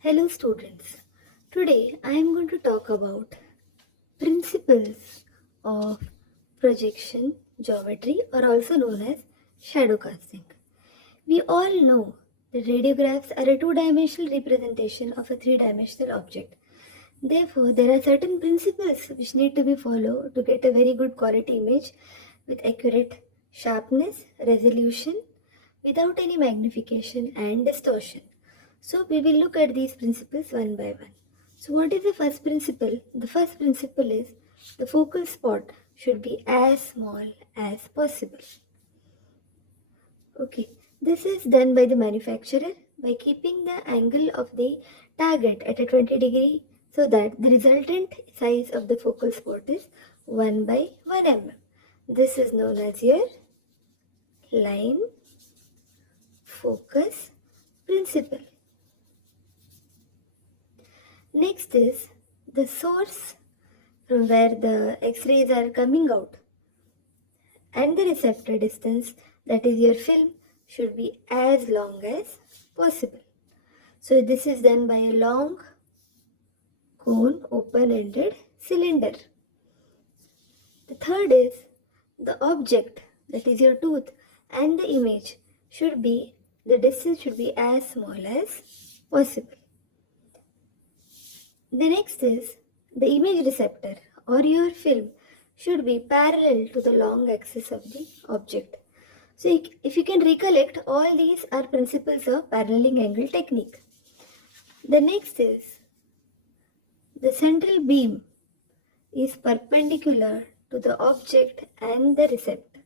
Hello students. Today I am going to talk about principles of projection geometry or also known as shadow casting. We all know that radiographs are a two-dimensional representation of a three-dimensional object. Therefore, there are certain principles which need to be followed to get a very good quality image with accurate sharpness, resolution, without any magnification and distortion. So, we will look at these principles one by one. So, what is the first principle? The first principle is the focal spot should be as small as possible. Okay, this is done by the manufacturer by keeping the angle of the target at a 20 degree so that the resultant size of the focal spot is 1 by 1 mm. This is known as your line focus principle. Next is the source from where the X-rays are coming out and the receptor distance, that is your film, should be as long as possible. So this is done by a long cone open-ended cylinder. The third is the object, that is your tooth, and the image the distance should be as small as possible. The next is the image receptor or your film should be parallel to the long axis of the object. So if you can recollect, all these are principles of paralleling angle technique. The next is the central beam is perpendicular to the object and the receptor.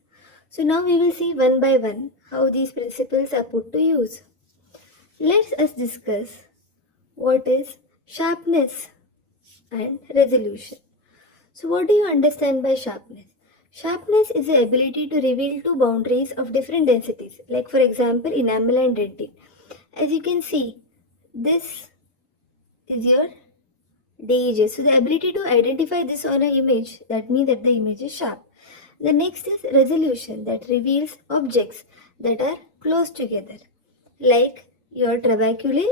So now we will see one by one how these principles are put to use. Let us discuss what is sharpness and resolution. So what do you understand by sharpness? Sharpness is the ability to reveal two boundaries of different densities, like for example enamel and dentine. As you can see, this is your DEJ. So the ability to identify this on an image, that means that the image is sharp. The next is resolution, that reveals objects that are close together, like your trabeculae,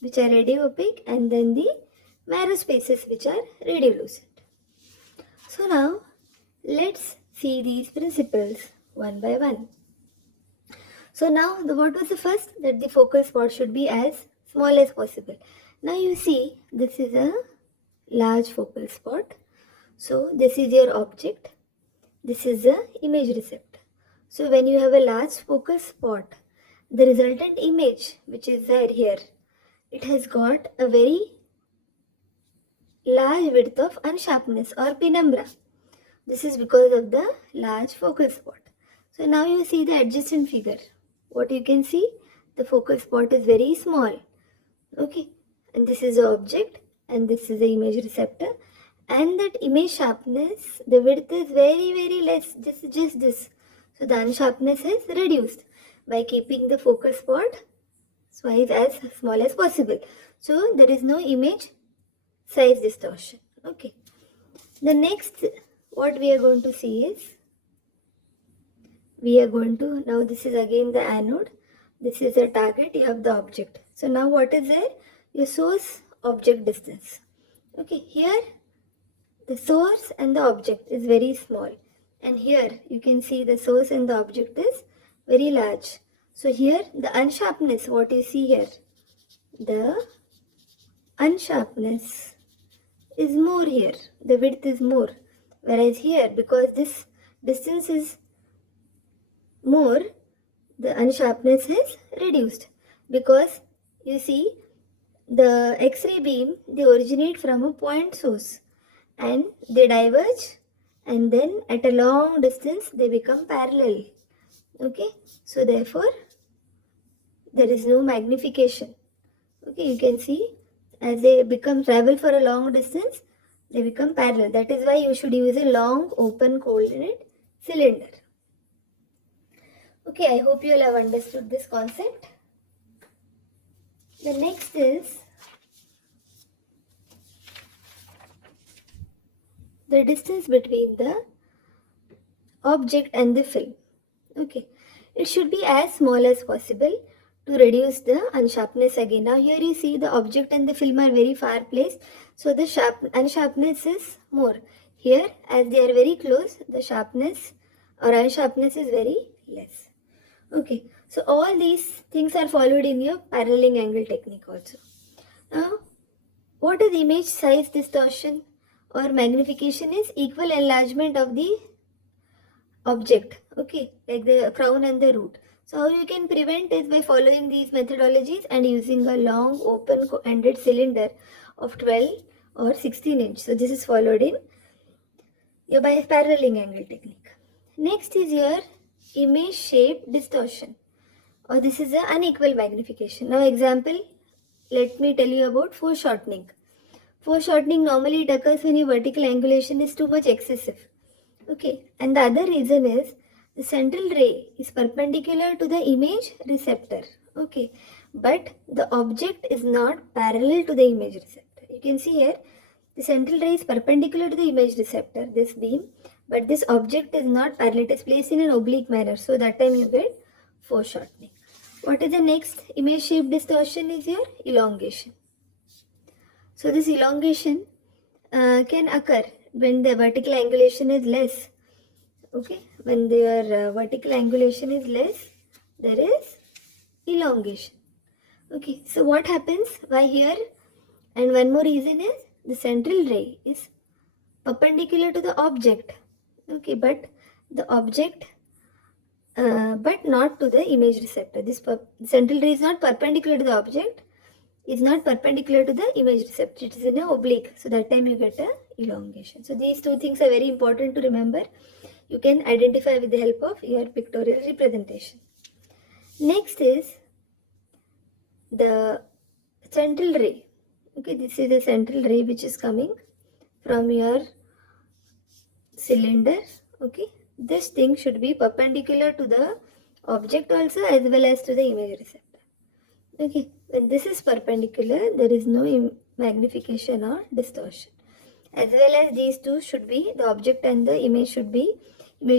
which are radiopaque, and then the marrow spaces, which are radiolucent. So now let's see these principles one by one. So now what was the first? That the focal spot should be as small as possible. Now you see this is a large focal spot. So this is your object. This is the image receptor. So when you have a large focal spot, the resultant image which is there here, it has got a very large width of unsharpness or penumbra. This is because of the large focal spot. So now you see the adjacent figure. What you can see, the focal spot is very small. Okay, and this is the object and this is the image receptor, and that image sharpness, the width is very less, just this. So the unsharpness is reduced by keeping the focal spot size as small as possible. So there is no image size distortion. Okay. The next what we are going to see is, now this is again the anode, this is the target, you have the object. So now what is there? Your source object distance. Okay, here the source and the object is very small, and here you can see the source and the object is very large. So here the unsharpness, what you see here, the unsharpness is more here, the width is more, whereas here, because this distance is more, the unsharpness is reduced, because you see the X-ray beam, they originate from a point source and they diverge, and then at a long distance they become parallel. Okay, so therefore there is no magnification. Okay, you can see as they travel for a long distance, they become parallel. That is why you should use a long open coordinate cylinder. Okay, I hope you all have understood this concept. The next is the distance between the object and the film. Okay, it should be as small as possible to reduce the unsharpness again. Now here you see the object and the film are very far placed, so the unsharpness is more. Here, as they are very close, the sharpness or unsharpness is very less. Okay, so all these things are followed in your paralleling angle technique also. Now, what is image size distortion or magnification? Is equal enlargement of the object, okay, like the crown and the root. So how you can prevent is by following these methodologies and using a long open-ended cylinder of 12 or 16 inch. So this is followed in your by paralleling angle technique. Next is your image shape distortion, or this is the unequal magnification. Now example, let me tell you about foreshortening. Foreshortening normally it occurs when your vertical angulation is too much excessive. Okay, and the other reason is the central ray is perpendicular to the image receptor. Okay, but the object is not parallel to the image receptor. You can see here the central ray is perpendicular to the image receptor, this beam, but this object is not parallel. It is placed in an oblique manner. So that time you get foreshortening. What is the next image shape distortion? Is your elongation. So this elongation can occur when the vertical angulation is less. Okay, when their vertical angulation is less, there is elongation. Okay, so what happens? Why here? And one more reason is the central ray is perpendicular to the object. Okay, but the object, but not to the image receptor. This central ray is not perpendicular to the object. Is not perpendicular to the image receptor. It is in an oblique. So that time you get a elongation. So these two things are very important to remember. You can identify with the help of your pictorial representation. Next is the central ray. Okay, this is the central ray which is coming from your cylinder. Okay, this thing should be perpendicular to the object also as well as to the image receptor. Okay, when this is perpendicular, there is no magnification or distortion. As well as these two should be, the object and the image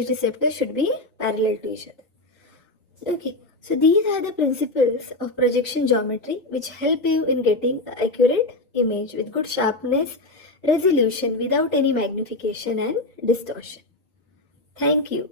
receptor should be parallel to each other. Okay, so these are the principles of projection geometry which help you in getting an accurate image with good sharpness, resolution without any magnification and distortion. Thank you.